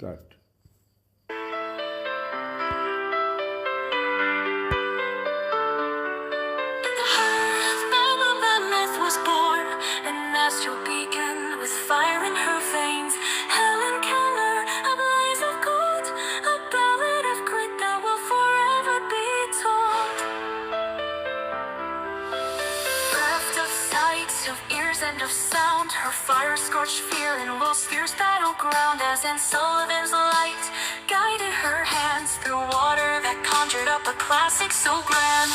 Start. Fire in her veins, Helen Keller, a blaze of gold, a ballad of grit that will forever be told. Bereft of sight, of ears, and of sound, her fire-scorched fear in Will's fierce battleground, as in Sullivan's light guided her hands through water that conjured up a classic so grand.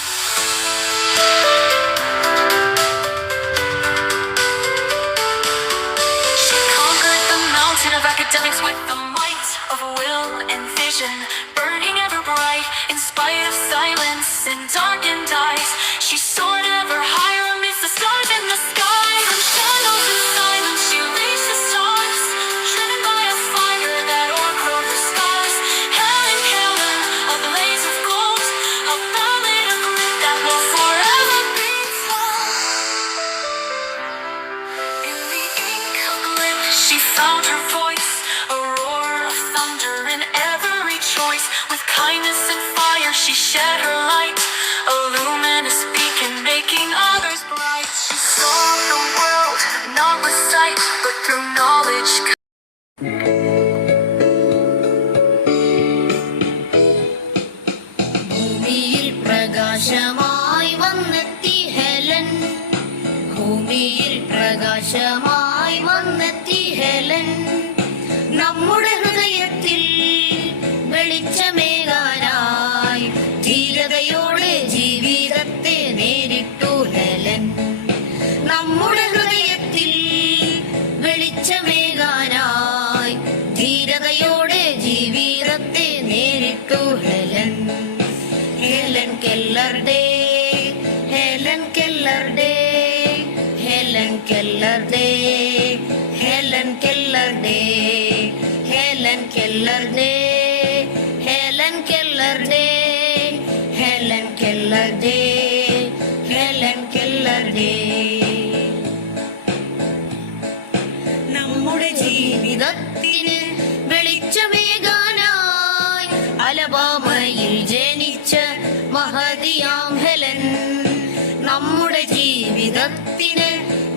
Of academics with the might of will and vision, burning ever bright in spite of silence and darkened eyes. She soared ever higher amidst the stars in the sky. From shadows and silence she reached the stars, driven by a fire that o'ercrowed her scars. Helen Keller, a blaze of gold, a ballad of grit that will forever be told. In the ink of lip she found her voice, a roar of thunder in every choice. With kindness and fire she shed her light, a luminous beacon making others bright. She saw the world not with sight but through knowledge. ഭൂമിയിൽ പ്രകാശമായി വന്നെത്തി Helen, ഭൂമിയിൽ പ്രകാശമായി വന്നെത്തി Helen. നമ്മുടെ ഹൃദയത്തിൽ വെളിച്ചമേകാനായി ധീരതയോടെ ജീവിതത്തെ നേരിട്ടു ഹെലൻ. നമ്മുടെ ഹൃദയത്തിൽ വെളിച്ചമേകാനായി ധീരതയോടെ ജീവിതത്തെ നേരിട്ടു Helen. Helen Keller Day, Helen Keller Day, Helen Keller Day, Helen Keller Day, Helen Keller Day, Helen Keller Day, Helen Keller Day, Helen Keller day. നമ്മുടെ ജീവിതത്തിന് വെളിച്ചമേകാനായി അലബാമയിൽ ജനിച്ച മഹതിയാം ഹെലൻ. നമ്മുടെ ജീവിതത്തിന്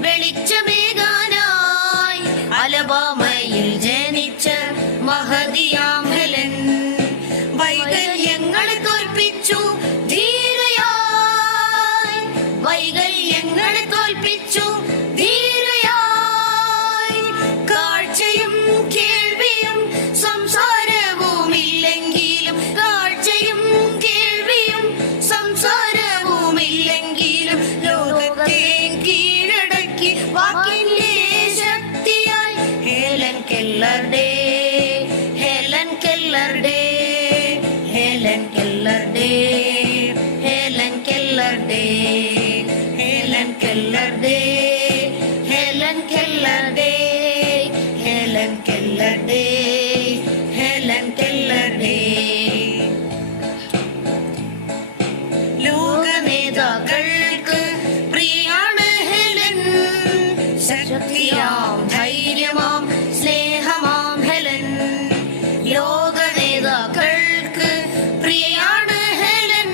വെളിച്ചമേകാനായി അലബാമയിൽ ജനിച്ച മഹതിയാം ഹെലൻ. വൈകല്യങ്ങളെ തോൽപ്പിച്ചു ധീരയായി, വൈകല്യങ്ങളെ തോൽപ്പിച്ചു ധീരയായി. കാഴ്ചയും കേൾവിയും സംസാരവുമില്ലെങ്കിലും, കാഴ്ചയും കേൾവിയും സംസാരവുമില്ലെങ്കിലും ലോകത്തെ കീഴടക്കി വാക്കിന്റെ ശക്തിയായി. Helen Keller Day, Helen Keller Day, Helen Keller Day, Helen Keller Day, Helen Keller Day, Helen Keller Day, Helen Keller Day, Helen Keller day. ലോക നേതാക്കൾക്ക് പ്രിയാണ് ഹെലൻ, ശക്തിയാം ധൈര്യമാം സ്നേഹമാം ഹെലൻ. ലോക നേതാക്കൾക്ക് പ്രിയാണ് ഹെലൻ,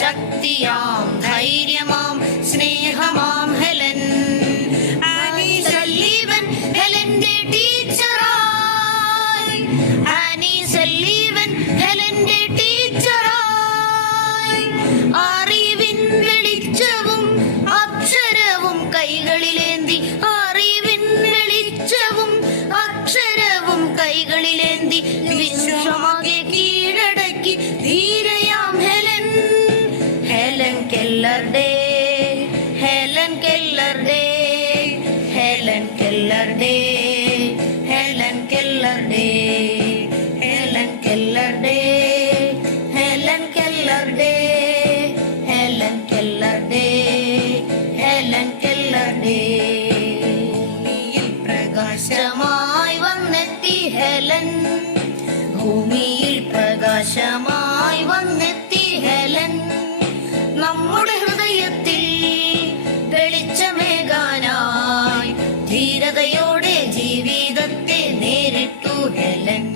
ശക്തിയാം ധൈര്യമാം സ്നേഹമാം ഹെലൻ. ആനി സല്ലീവൻ ഹെലന്റെ ടീച്ചറായി, ആനി സല്ലീവൻ ഹെലന്റെ ടീച്ചറായി. അറിവിൻ വെളിച്ചവും അക്ഷരവും കൈകളിലേന്തി, അറിവിൻ വെളിച്ചവും അക്ഷരവും കൈകളിലേന്തി വിശ്വമാകെ കീഴടക്കി ധീരയാം Helen. Helen Keller Day, Helen Keller Day, Helen Keller Day, Helen Keller Day, Helen Keller Day, Helen Keller Day, Helen Keller Day, Helen Keller Day. ഭൂമിയിൽ പ്രകാശമായി വന്നെത്തി ഹെലൻ, ഭൂമിയിൽ പ്രകാശമായി വന്നെത്തി ഹെലൻ. നമ്മുടെ ഹൃദയത്തിൽ വെളിച്ചമേകാനായി ധീരതയോടെ ജീവിതത്തെ നേരിട്ടു Helen.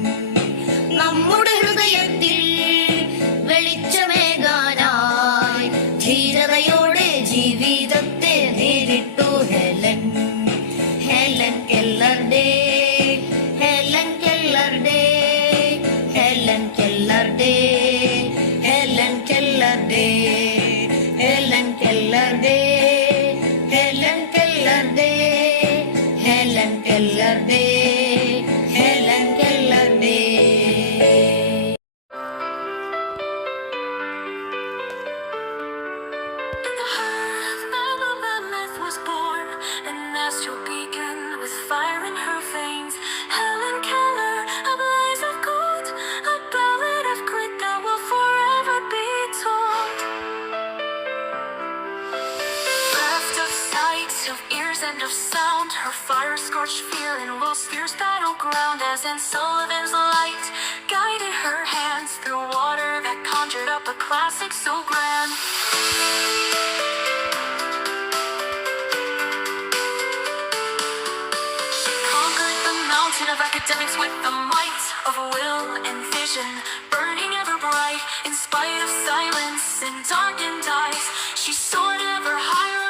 Sullivan's light guided her hands through water that conjured up a classic so grand. She conquered the mountain of academics with the might of will and vision, burning ever bright in spite of silence and darkened eyes. She soared ever higher